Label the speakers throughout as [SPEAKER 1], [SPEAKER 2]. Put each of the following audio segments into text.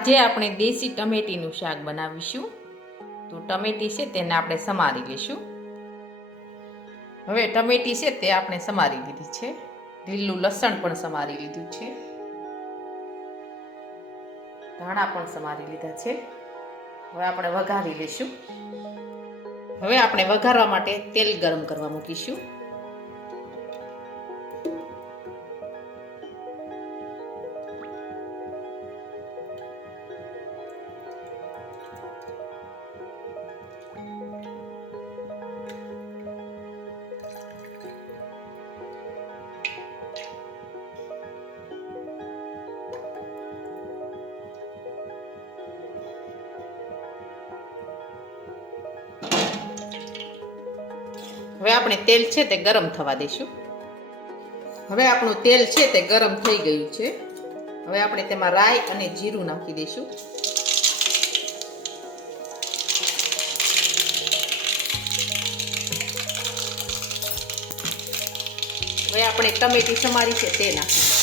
[SPEAKER 1] આજે આપણે દેશી ટમેટીનું શાક બનાવીશું. તો ટમેટી છે તેને આપણે સમારી લઈશું. હવે ટમેટી છે તે આપણે સમારી લીધી છે. લીલું લસણ પણ સમારી લીધું છે. ધાણા પણ સમારી લીધા છે. હવે આપણે વઘારી લઈશું. હવે આપણે વઘારવા માટે તેલ ગરમ કરવા મૂકીશું. હવે આપણે તેલ છે તે ગરમ થવા દઈશું. હવે આપણું તેલ છે તે ગરમ થઈ ગયું છે. હવે આપણે તેમાં રાઈ અને જીરું નાખી દઈશું. હવે આપણે ટમેટી સમારી છે તે નાખી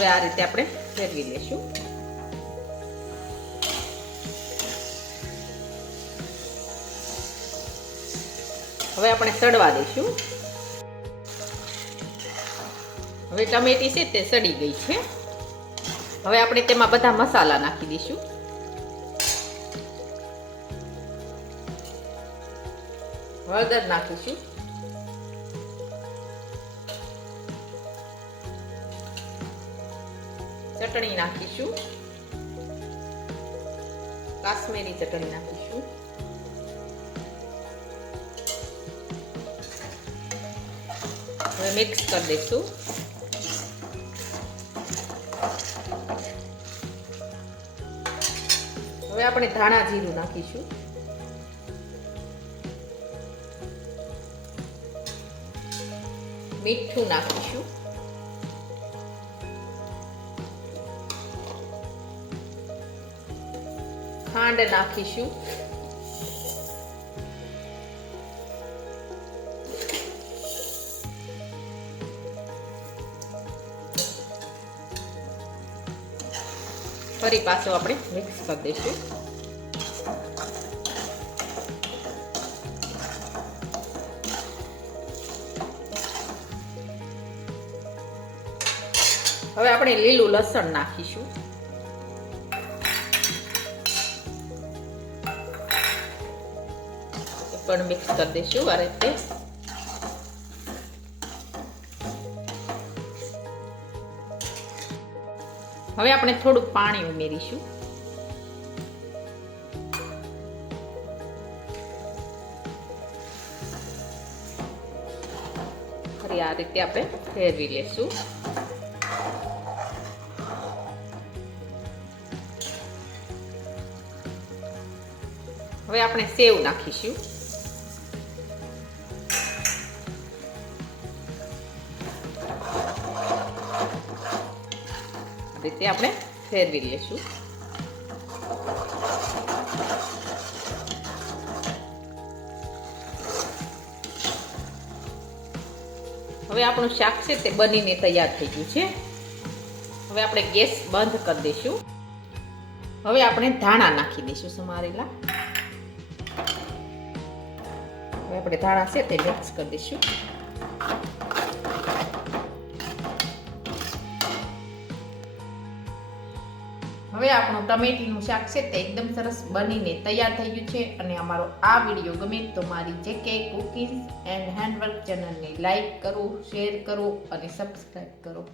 [SPEAKER 1] હવે આ રીતે આપણે ફેરવી લેશું હવે આપણે સડવા દઈશું. હવે ટમેટી છે તે સડી ગઈ છે. હવે આપણે તેમાં બધા મસાલા નાખી દઈશું. હળદર નાખીશું. ચટણી નાખીશું. કાશ્મીરી ચટણી નાખીશું. હવે મિક્સ કરી દઈશું. હવે આપણે ધાણા જીરું નાખીશું. મીઠું નાખીશું. ખાંડ નાખીશું ફરી પાછો આપણે મિક્સ કરી દઈશું. હવે આપણે લીલું લસણ નાખીશું. પણ મિક્સ કરી દઈશું આ રીતે. હવે આપણે થોડું પાણી ઉમેરીશું. ફરી આ રીતે આપણે ફેરવી લેશું. હવે આપણે સેવ નાખીશું. રીતે આપણે ફેરવી લઈશું. હવે આપણું શાક છે તે બનીને તૈયાર થઈ ગયું છે. હવે આપણે ગેસ બંધ કરી દઈશું. હવે આપણે ધાણા નાખી દઈશું સમારેલા. હવે આપણે ધાણા છે તે મિક્સ કરી દઈશું. હવે આપણું ટમેટીનું શાક છે તે એકદમ સરસ બનીને તૈયાર થઈ ગયું છે અને અમારો આ વીડિયો ગમે તો મારી જે કે કુકિંગ એન્ડ હેન્ડવર્ક ચેનલને લાઈક કરો, શેર કરો અને સબસ્ક્રાઈબ કરો.